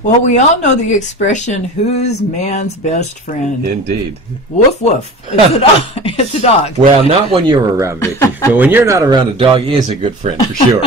Well, we all know the expression, who's man's best friend? Indeed. Woof, woof. It's a dog. It's a dog. Well, not when you're around, Vicki. But when you're not around, a dog is a good friend, for sure.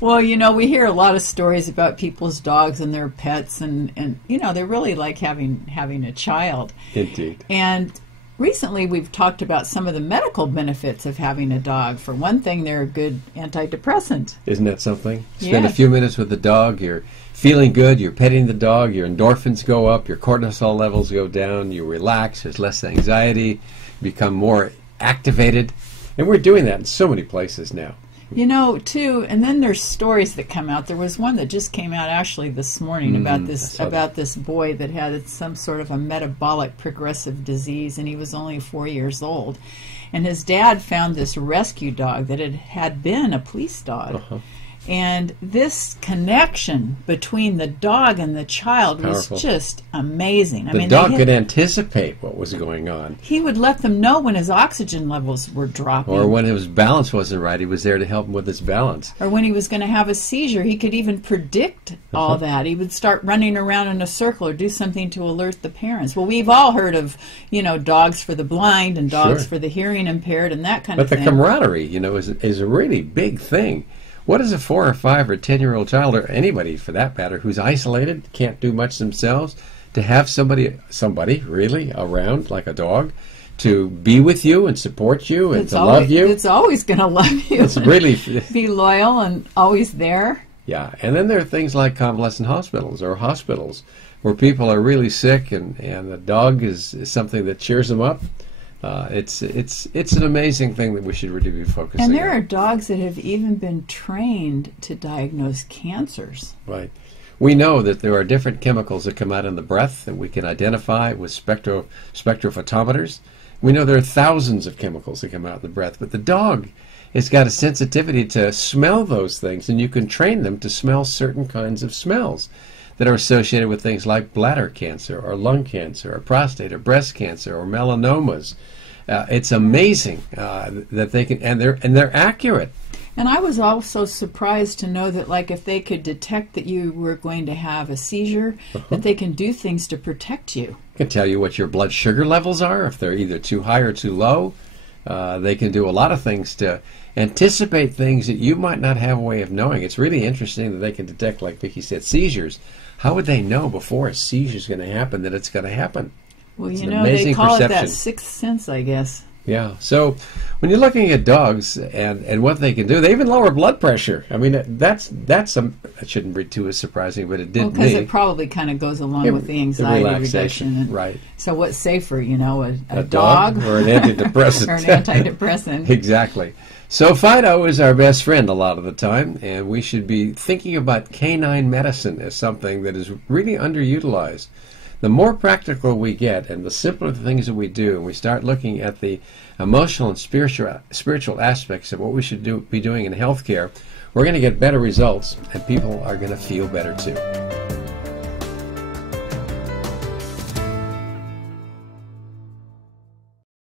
Well, you know, we hear a lot of stories about people's dogs and their pets, and you know, they really like having a child. Indeed. And recently we've talked about some of the medical benefits of having a dog. For one thing, they're a good antidepressant. Isn't that something? Spend Yes. a few minutes with the dog, you're feeling good, you're petting the dog, your endorphins go up, your cortisol levels go down, you relax, there's less anxiety, become more activated. And we're doing that in so many places now. You know, too, and then there's stories that come out. There was one that just came out actually this morning about this boy that had some sort of a metabolic progressive disease, and he was only 4 years old. And his dad found this rescue dog that had been a police dog. And this connection between the dog and the child was Powerful. just amazing. The dog could anticipate what was going on. He would let them know when his oxygen levels were dropping. Or when his balance wasn't right, he was there to help him with his balance. Or when he was going to have a seizure, he could even predict all that. He would start running around in a circle or do something to alert the parents. Well, we've all heard of, you know, dogs for the blind and dogs Sure. for the hearing impaired and that kind of But thing. the camaraderie, you know, is a really big thing. What is a 4 or 5 or 10-year-old child, or anybody for that matter, who's isolated, can't do much themselves, to have somebody really around, like a dog, to be with you and support you and love you? It's always going to love you. It's really... be loyal and always there. Yeah, and then there are things like convalescent hospitals or hospitals where people are really sick and the dog is something that cheers them up. It's an amazing thing that we should really be focusing on. And there are dogs that have even been trained to diagnose cancers. Right. We know that there are different chemicals that come out in the breath that we can identify with spectrophotometers. We know there are thousands of chemicals that come out in the breath, but the dog has got a sensitivity to smell those things, and you can train them to smell certain kinds of smells that are associated with things like bladder cancer or lung cancer or prostate or breast cancer or melanomas. It's amazing that they can, and they're accurate. And I was also surprised to know that, like, if they could detect that you were going to have a seizure, that they can do things to protect you. Can tell you what your blood sugar levels are, if they're either too high or too low. They can do a lot of things to anticipate things that you might not have a way of knowing. It's really interesting that they can detect, like Vicki said, seizures. How would they know before a seizure is going to happen that it's going to happen? Well, It's you an know, they amazing call it that perception. sixth sense, I guess. Yeah. So when you're looking at dogs and what they can do, they even lower blood pressure. I mean, that's some. It shouldn't be too surprising, but it did Because me. it probably kind of goes along with the anxiety reduction. And right. So what's safer, you know, a dog or an antidepressant? or an antidepressant. Exactly. So Fido is our best friend a lot of the time, and we should be thinking about canine medicine as something that is really underutilized. The more practical we get and the simpler the things that we do, and we start looking at the emotional and spiritual aspects of what we should be doing in healthcare, we're going to get better results, and people are going to feel better too.